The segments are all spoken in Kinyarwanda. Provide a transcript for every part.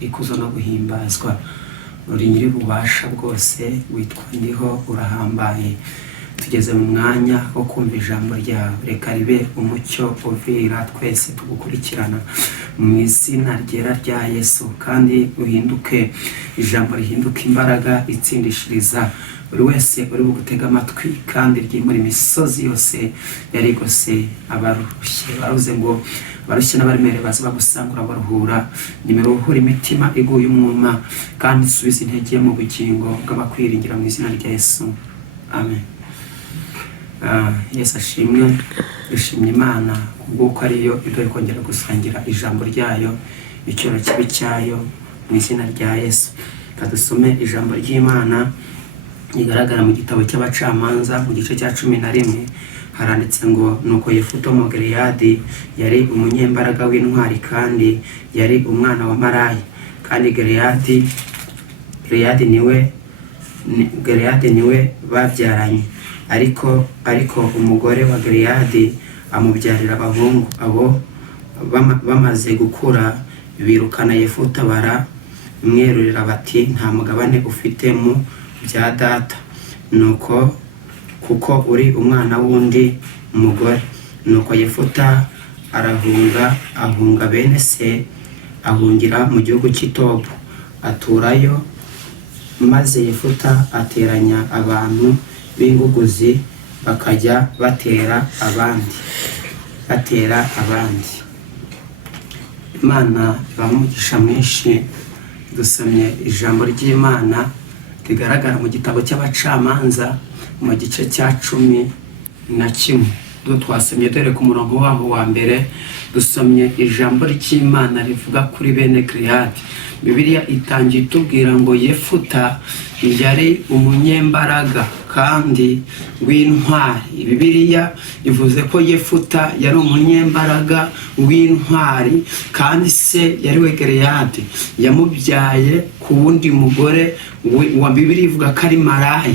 ikuzo no guhimbazwa uri nyiri bubasha bwose, witwa ndiho urahambaye. Tugeze mu mwanya wo kumva ijambo ryawe, reka ribe umucyo uvira twese tugukurikirana mu izina ryera rya Yesu, kandi uhinduke ijambo rihinduka imbaraga itsindishiriza buri wese uri bugutega amatwi, kandi ryimura imisozi yose yarigose abarushye. Baruze ngo barushye n'abaremere baza bagusangura baruhura, nimero uhura imitima iguye umwuma, kandi subiza intege mu bugingo bw'abakwiringira mu izina rya Yesu, amen. Yesu ashimwe. Dushimye Imana kubw'uko ariyo idore kongera gusangira ijambo ryayo, icyoro kibi cyayo mu izina rya Yesu. Kadusome ijambo ry'Imana rigaragara mu gitabo cy'abacamanza mu gice cya 11. Haranditse ngo nuko Yefuta Umugileyadi yari umunyembaraga w'intwari, kandi yari umwana wa Marayi, kandi Gileyadi niwe babyaranye. Ariko umugore wa Gileyadi amubyarira abahungu. Abo bamaze gukura birukana Yefuta, baramwerurira bati nta mugabane ufite mu bya data, nuko kuko uri umwana w'undi mugore. Nuko Yefuta ahunga bene se, ahungira mu gihugu cy'Itobu, aturayo. Maze Yefuta ateranya abantu b'inguguzi, bakajya batera abandi. Imana bamugisha mwinshi. Dusomye ijambo ry'Imana rigaragara mu gitabo cy'abacamanza mu gice cya 11. Twasomye dore ku murongo waho wa mbere, dusomye ijambo ry'Imana rivuga kuri bene Gileyadi. Bibiliya itangiye itubwira ngo Yefuta yari umunyembaraga kandi w'intwari. Bibiliya ivuze ko Yefuta yari umunyembaraga w'intwari, kandi se yari we Gileyadi yamubyaye ku wundi mugore wa Bibiliya ivuga ko ari Marayi.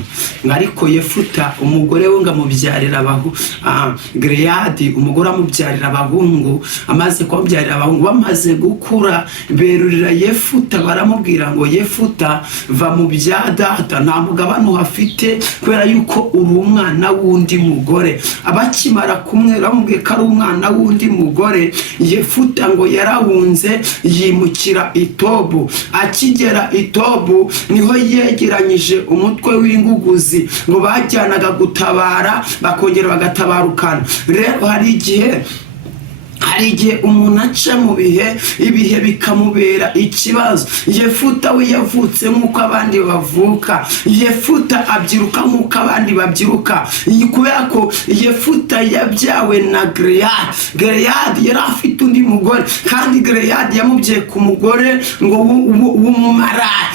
Ariko Yefuta umugore we ngamubyarira Gileyadi umugore amubyarira abahungu. Amaze kubyarira abahungu, bamaze gukura berurira Yefuta, baramubwira ngo Yefuta va mu bya data, nta mugabane uhafite kubera yuko uri umwana w'undi mugore. Abakimara kumwera bamubwiye ko ari umwana w'undi mugore, Yefuta ngo yarahunze yimukira Itobu. Akigera Itobu niho yegeranyije umutwe w'inguguzi ngo bajyanaga gutabara, bakongera bagatabarukana. Rero hari igihe umuntu aca mu ibihe bikamubera ikibazo. Yefuta we yavutse nk'uko abandi bavuka, Yefuta abyiruka nk'uko abandi babyiruka, kubera ko Yefuta yabyawe na Gileyadi yari afite undi mugore, kandi Gileyadi yamubyaye ku mugore ngo w'umumarayi.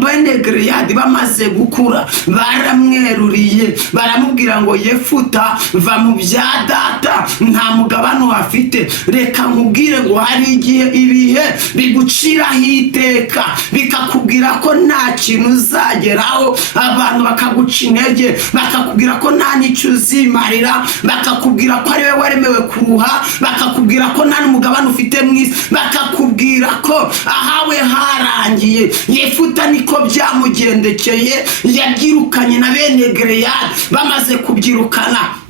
Bene Gileyadi bamaze gukura baramweruriye, baramubwira ngo Yefuta va mu bya data, nta mugabane uhafite. Reka nkubwire ngo hari igihe ibihe biguciraho iteka, bikakubwira ko nta kintu uzageraho, abantu bakaguca intege, bakakubwira ko nta n'icyo uzimarira, bakakubwira ko ari we waremewe kuruha, bakakubwira ko nta n'umugabane ufite mwisi, bakakubwira ko ahawe harangiye. Yefuta niko byamugendekeye, yabyirukanye na bene Gileyadi. Bamaze kubyirukana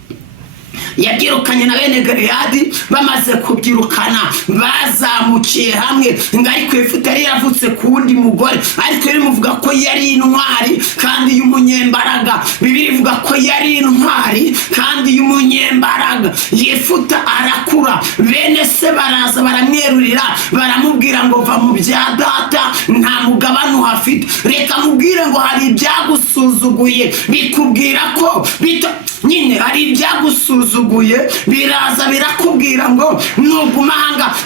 bamaze kubyirukana, bazamukiye hamwe. Ariko Yefuta yari yavutse ku wundi mugore, ariko bivuga ko yari intwari kandi y'umunyembaraga. Bibiliya ivuga ko yari intwari kandi y'umunyembaraga. Yefuta arakura, bene se baraza baramwerurira, baramubwira ngo va mu bya data, nta mugabane uhafite. Reka mubwire ngo hari ibyagusuzuguye, bikubwira ko nyine hari ibyagusuzuguye, biraza birakubwira ngo nuguma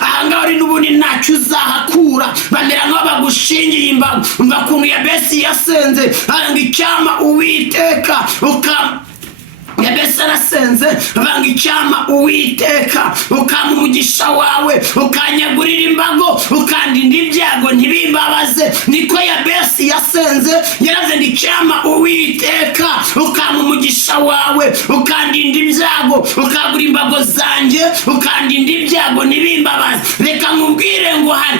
ahangaha uri n'ubundi ntacyo uzahakura. Bamera nk'abagushingiye imbago. Umva ukuntu Yabesi yasenze aranga icyama Uwiteka, Yabesi arasenze avanga icyama Uwiteka, ukama umugisha wawe, ukanyagurira imbago, ukandinda ibyago ntibimbabaze. Niko Yabesi yasenze, yaraze icyama Uwiteka, ukama umugisha wawe, ukandinda ibyago, ukagura imbago zanjye, ukandinda ibyago ntibimbabaze. Reka nkubwire ngo hari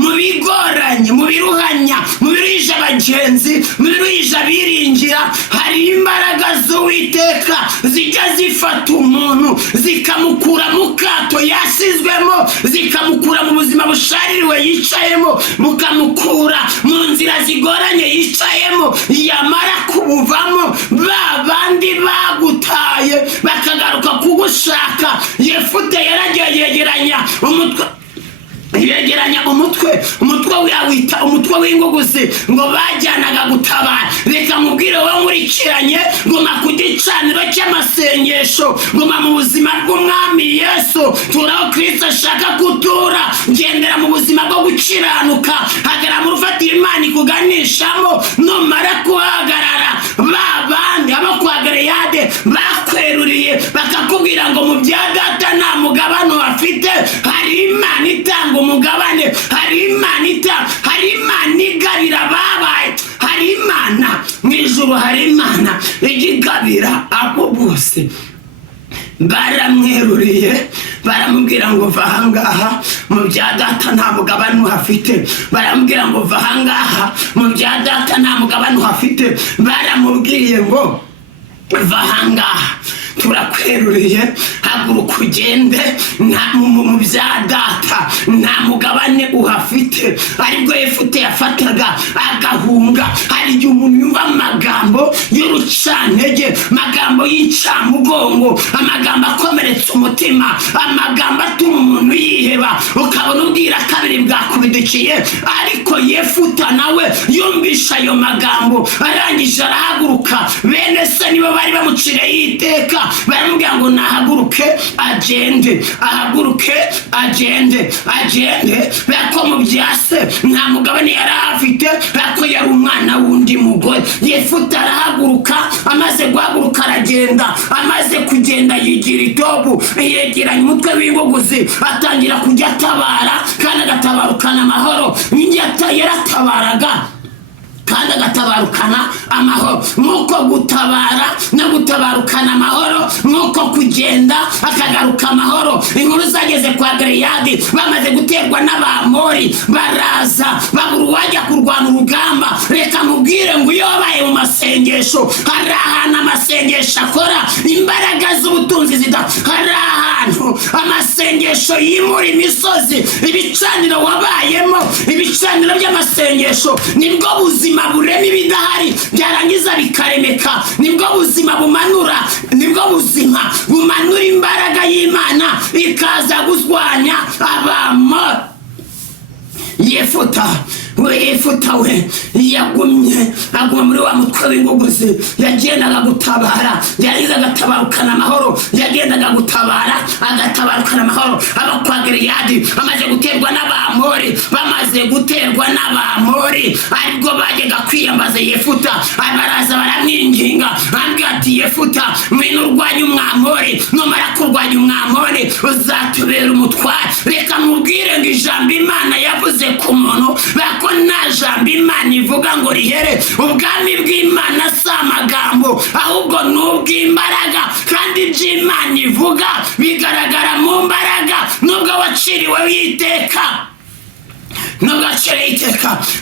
mu bigoranye, mu biruhanya, mu biruhije abagenzi, mu biruhije abiringira, hari imbaraga z'Uwiteka zijya zifata umuntu zikamukura mu kato yasizwemo, zikamukura mu buzima bushaririwe yicayemo, bukamukura mu nzira zigoranye yicayemo, yamara kubuvamo ba bandi bagutaye bakagaruka kugushaka. Yefute yaragiye yegeranya umutwe wawita umutwe w'inguguzi ngo bajyanaga gutabara. Reka mubwire wowe nkurikiranye, guma ku gicaniro cy'amasengesho, guma mu buzima bw'umwami Yesu, turaho Kristo ashaka kutura. Gendera mu buzima bwo gukiranuka, hagarara mu rufatiro Imana ikuganishamo. Numara kuhagarara, ba bandi abo kwa Galeyade bakweruriye bakakubwira ngo mu bya data nta mugabane afite. Hari Imana itanga umugabane, hari Imana igabira babaye, hari Imana mu ijuru, hari Imana igigabira abo bose. Baramweruriye baramubwira ngo va ahangaha, mu bya data nta mugabane uhafite. Baramubwira ngo va ahangaha, mu bya data nta mugabane uhafite. Baramubwiye ngo va ahangaha, turakweruriye, haguruka ugende, mu bya data nta mugabane uhafite. Aribwo Yefute yafataga agahunga. Hari igihe umuntu yumva amagambo y'urucantege, amagambo y'incamugongo, amagambo akomeretsa umutima, amagambo atuma umuntu yiheba, ukabona ubwira kabiri bwakubidukiye. Ariko Yefute nawe yumvisha ayo magambo, arangije arahaguruka. Bene se nibo bari bamuciriyeho iteka, baramubwira ngo nahaguruke agende, ahaguruke agende. Bako mu byase nta mugabane yari afite, bako yari umwana wundi mugore. Yefute arahaguruka, amaze guhaguruka aragenda. Amaze kugenda yigira itobu, yegeranya umutwe w'inguguzi, atangira kujya atabara kandi agatabarukana amahoro. Yaratabaraga kandi agatabarukana amahoro. Nk'uko gutabara no gutabarukana amahoro, nk'uko kugenda akagaruka amahoro. Inkuru zageze kwa Galeyadi, bamaze guterwa n'Abamori, baraza babura uwajya kurwana urugamba. Reka mubwire ngo iyo wabaye mu masengesho, hari ahantu amasengesho akora imbaraga z'ubutunzi hari ahantu amasengesho yimura imisozi. Ibicaniro wabayemo, ibicaniro by'amasengesho, nibwo buzima burema ibidahari byarangiza bikaremeka. Nibwo buzima bumanura, nibwo buzima bumanura imbaraga y'Imana ikaza guswanya Abamori. Yefute we aguma muri wa mutwe w'inguguzi, yagendaga gutabara, yarangiza agatabarukana amahoro. Yagendaga gutabara agatabarukana amahoro. Abo kwa Galeyadi bamaze guterwa n'Abamori, aribwo bajyaga kwiyambaza Yefute. Baraza baramwinginga, bambwira ati Yefute, mwino urwanya umwamori, numara kurwanya umwamori uzatubera umutware. Reka mubwire ngo ijambo Imana yavuze ku muntu, bako nta jambo Imana ivuga ngo rihere. Ubwami bw'Imana si amagambo, ahubwo ni ubw'imbaraga, kandi iby'Imana ivuga bigaragara mu mbaraga. Nubwo waciriweho iteka,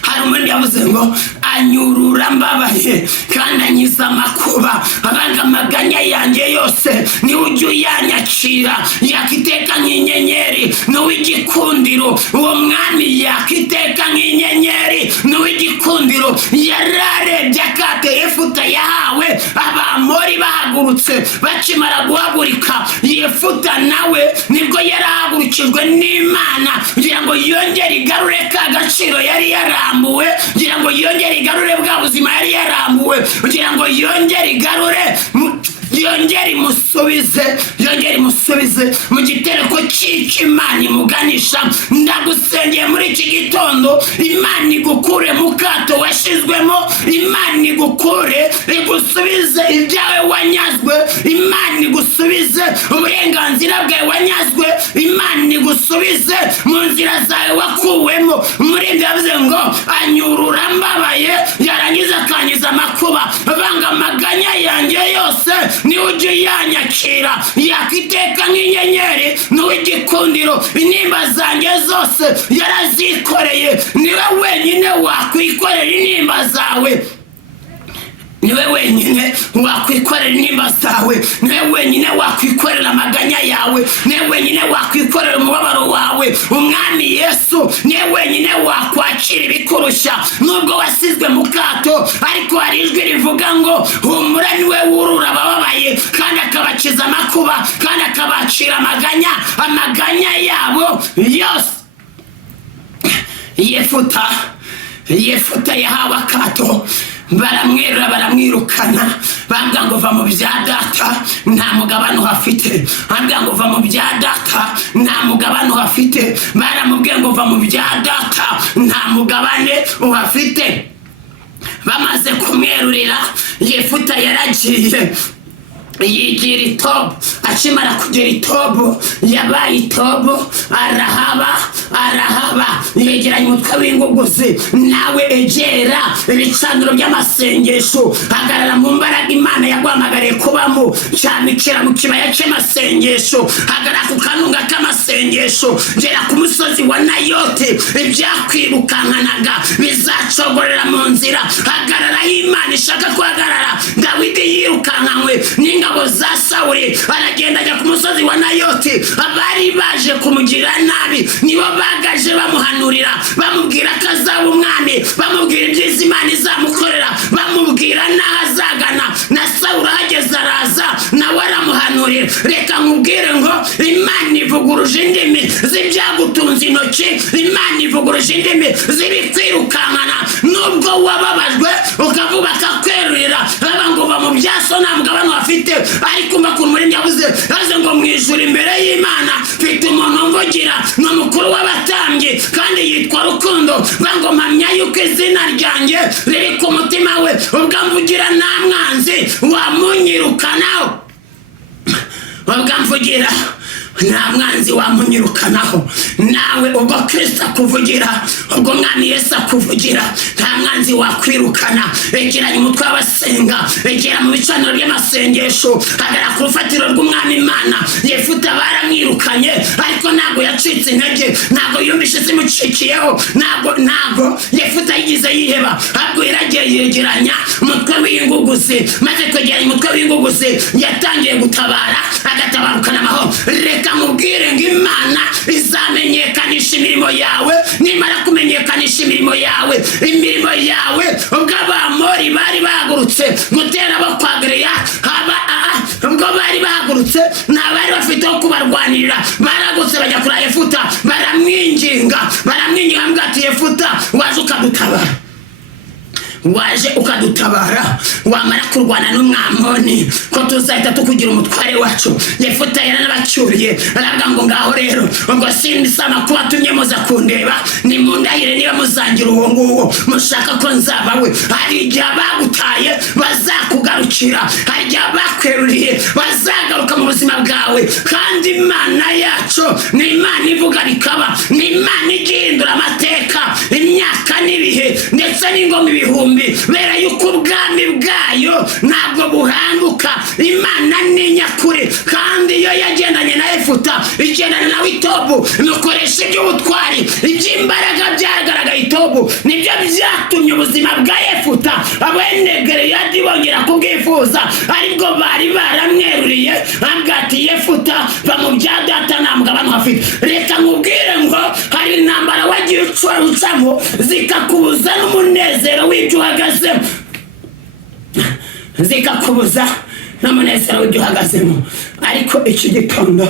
hari umuntu yavuze ngo anyurura mbabaye kandi anyiza amakuba. Abanga amaganya yanjye yose niwe ujya uyanyacira. Yakiteka nk'inyenyeri n'uw'igikundiro, uwo mwami yakiteka nk'inyenyeri n'uw'igikundiro. Yararebye akato Yefute yahawe. Abamori bahagurutse, bakimara guhagurika, Yefute nawe nibwo yarahagurukijwe n'Imana kugira ngo yongere igarure ka gaciro yari yarambuwe, kugira ngo yongere igarure bwa buzima yari yarambuwe, kugira ngo yongere igarure, yongere imusubize mu gitereko cy'icyo Imana imuganisha. Ndagusengeye muri iki gitondo, Imana igukure mu kato washizwemo, Imana igukure, igusubize ibyawe wanyazwe, Imana igusubize uburenganzira bwawe wanyazwe, Imana igusubize mu nzira zawe wakuwemo. Umurindi yavuze ngo anyurura mbabaye, yarangiza akanyiza amakuba. Banga amaganya yanjye yose ni niwe ujya yanyakira yakiteka nk'inyenyeri, n'uw'igikundiro intimba zanjye zose yarazikoreye. Niwe wenyine wakwikorera intimba zawe, niwe wenyine wakwikorera intimba zawe, niwe wenyine wakwikorera amaganya yawe, niwe wenyine wakwikorera umubabaro wawe. Umwami Yesu niwe wenyine wakwakira ibikurusha. Nubwo wasizwe mu kato, ariko hari ijwi rivuga ngo humura, niwe wurura abababaye kandi akabakiza amakuba kandi akabacira amaganya yabo yose. Yefuta yahawe akato, baramwerura baramwirukana, bambwira ngo va mu bya data nta mugabane uhafite. Bambwira ngo va mu bya data nta mugabane uhafite. Baramubwiye ngo va mu bya data nta mugabane uhafite. Bamaze kumwerurira, Yefuta yaragiye yigira itobo. Akimara kugira itobo, yabaye itobo, arahaba yegeranya umutwe w'inguguzi. Nawe egera ibicaniro by'amasengesho, hagarara mu mbaraga Imana yaguhamagariye kubamo, cyamikira mu kibaya cy'amasengesho, hagarara ku kanunga k'amasengesho, gera ku musozi wa Nayote. Ibyakwirukankanaga bizacogorera mu nzira. Hagarara aho Imana ishaka kuhagarara. Dawidi yirukankanywe n'ingabo za Sawuli, aragenda ajya ku musozi wa Nayote. Abari baje kumugirira nabi nibo bagaje bamuhanurira, bamubwira ko azaba umwami, bamubwira ibyiza Imana izamukorera, bamubwira n'aho azagana. Na Sawuli ahageze araza, nawe aramuhanurira. Reka nkubwire ngo Imana ivuguruje indimi z'ibyagutunze intoki, Imana ivuguruje indimi z'ibikwirukankana. Nubwo wababajwe ukavuga akakwerurira, baba ngo va mu byaso nta mugabane afite, ariko makuru muri nyabuze ngo mu ijuru imbere y'Imana mfite umuntu mvugira, ni umukuru w'abatambyi kandi yitwa Rukundo. Ngo mpamya yuko izina ryanjye riri ku mutima we, ubwo mvugira nta mwanzi wamunyirukanaho. Ubwo mvugira nta mwanzi wamunyirukanaho. Nawe ubwo Kristo akuvugira, ubwo Mwami Yesu akuvugira, nta mwanzi wakwirukana. Egeranya umutwe w'abasenga, egera mu bicaniro by'amasengesho, hagarara ku rufatiro rw'Umwami Imana. Yefuta baramwirukanye, ariko ntabwo yacitse intege, ntabwo yumvishe zimucikiyeho, ntabwo Yefuta yigize yiheba, ahubwo yaragiye yegeranya umutwe w'inguguzi. Maze kwegeranya umutwe w'inguguzi, yatangiye gutabara, agatabarukana amahoro. Reka mubwire ngo Imana izamenyekanisha imirimo yawe. Nimara kumenyekanisha imirimo yawe, ubwo Abamori bari bahagurutse gutera abo kwa Giliya, ubwo bari bahagurutse n'abari bafite aho kubarwanirira, baragutse bajya kuri Yefuta, baramwinginga bamubwira ati Yefuta, waje ukadutabara, wamara kurwana n'Umwamoni ko tuzahita tukugira umutware wacu. Yefuta yaranabacyuriye, aravuga ngo ngaho rero, ubwo sindisama kuba tumye muza kundeba, nimundahire niba muzangira uwo nguwo mushaka ko nzaba we. Hari igihe abagutaye bazakugarukira, hari igihe abakweruriye bazagaruka mu buzima bwawe. Kandi Imana yacu ni Imana ivuga bikaba, ni Imana igihindura amateka, imyaka n'ibihe ndetse n'ingoma ibihumbi, bera yuko ubwami bwayo ntabwo buhanguka. Imana ni nyakuri, kandi iyo yagendanye na Yefuta, igendana nawe itobu, imukoresha iby'ubutwari, iby'imbaraga byagaragaye itobu, nibyo byatumye ubuzima bwa Yefuta Abenegereyadi bongera kubwifuza. Aribwo bari baramweruriye, bambwira ati Yefuta, va mu bya data nta mugabane uhafite. Reka nkubwire ngo hari intambara wagiye ucamo zikakubuza n'umunezero w'ibyo uhagazemo, zikakubuza n'umunezero w'ibyo uhagazemo. Ariko iki gitondo,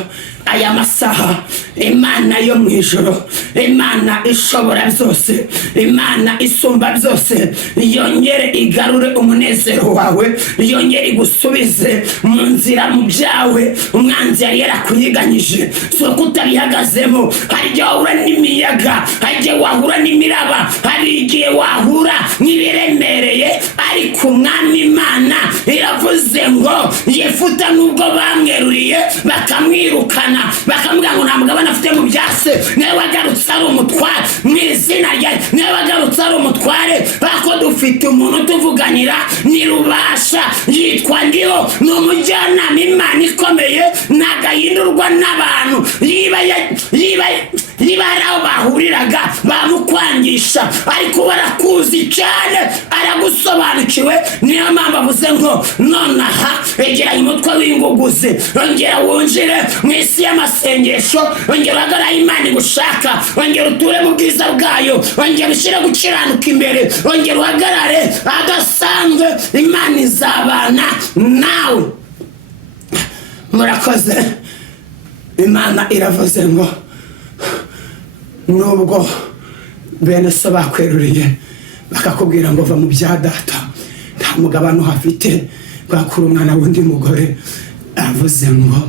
aya masaha, Imana yo mu ijoro, Imana ishobora byose, Imana isumba byose, yongere igarure umunezero wawe, yongere igusubize mu nzira mu byawe umwanzi yari yarakuyiganyije. So kutabihagazemo, hari igihe wahura n'imiyaga, hari igihe wahura n'imiraba, hari igihe wahura n'ibiremereye, ariko Umwami Imana iravuze ngo Yefuta nubwo bamweruriye bakamwirukana, bakamubwira ngo nta mugabane afite mu byase, niwe wagarutse ari umutware mu izina ryawe, niwe wagarutse aramutse ari umutware bako dufite umuntu tuvuganira ni rubasha yitwa Ndiho, ni umujyanama Imana ikomeye, ntagahindurwa n'abantu. Niba hari aho bahuriraga bamukwangisha, ariko barakuzi cyane, aragusobanukiwe. Niyo mpamvu avuze ngo nonaha egeranya umutwe w'inguguzi, ongera wunjire mu isi y'amasengesho, ongera uhagarare Imana igushaka, ongera uture mu bwiza bwayo, ongera ushyire gukiranuka imbere, ongera uhagarare adasanzwe. Imana izabana nawe. Murakoze. Imana iravuze ngo nubwo bene so bakweruriye bakakubwira ngo va mu bya data, nta mugabane uhafite, bwakura umwana w'undi mugore. Avuze ngo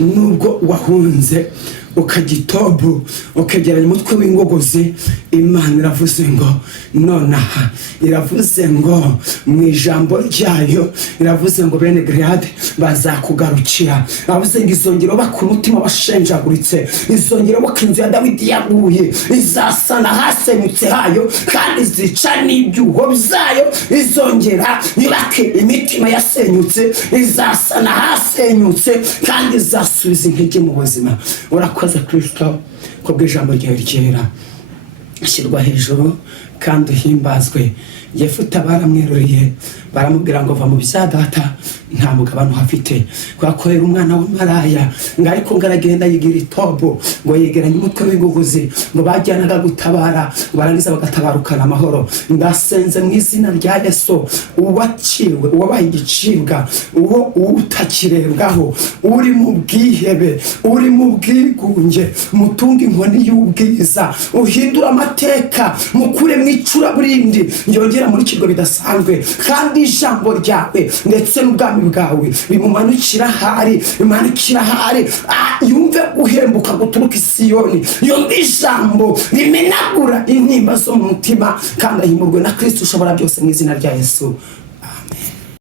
nubwo wahunze ukagitobu ukegeranya umutwe w'ingogozi, Imana iravuze ngo nonaha, iravuze ngo mu ijambo ryayo, iravuze ngo bene Grade bazakugarukira. Avuze ngo izongera baka umutima washenjaguritse, izongera baka inzu ya Dawidi yaguye, izasana hasenyutse hayo, kandi izica n'ibyuho byayo, izongera yubake imitima yasenyutse, izasana hasenyutse, kandi izasubiza intege mu buzima. Urakoze Kristo ko bw'ijambo ryawe ryera, ashyirwa hejuru kandi uhimbazwe. Yefuta baramweruriye baramubwira ngo va mu bya data, nta mugabane uhafite, kuko yari umwana w'amaraya. Ngo ariko ngaragenda yigira itobo, ngo yegeranye umutwe w'inguguzi, ngo bajyanaga gutabara, barangiza bagatabarukana amahoro. Ndasenze mu izina rya Yesu, uwaciwe, uwabaye igicibwa, uwo utakirebwaho, uri mu bwihebe, uri mu bwigunge, mutunga inkoni y'ubwiza, uhindura amateka, mukure mu icuraburindi, yongera muri kigo bidasanzwe, kandi ijambo ryawe ndetse n'ubwami bwawe bimumanukira hari, bimanukira hari. Yumve guhembuka guturuka i Siyoni, yumve ijambo rimenagura intimba zo mu mutima, kandi ahimurwe na Kristo ushobora byose, mu izina rya Yesu.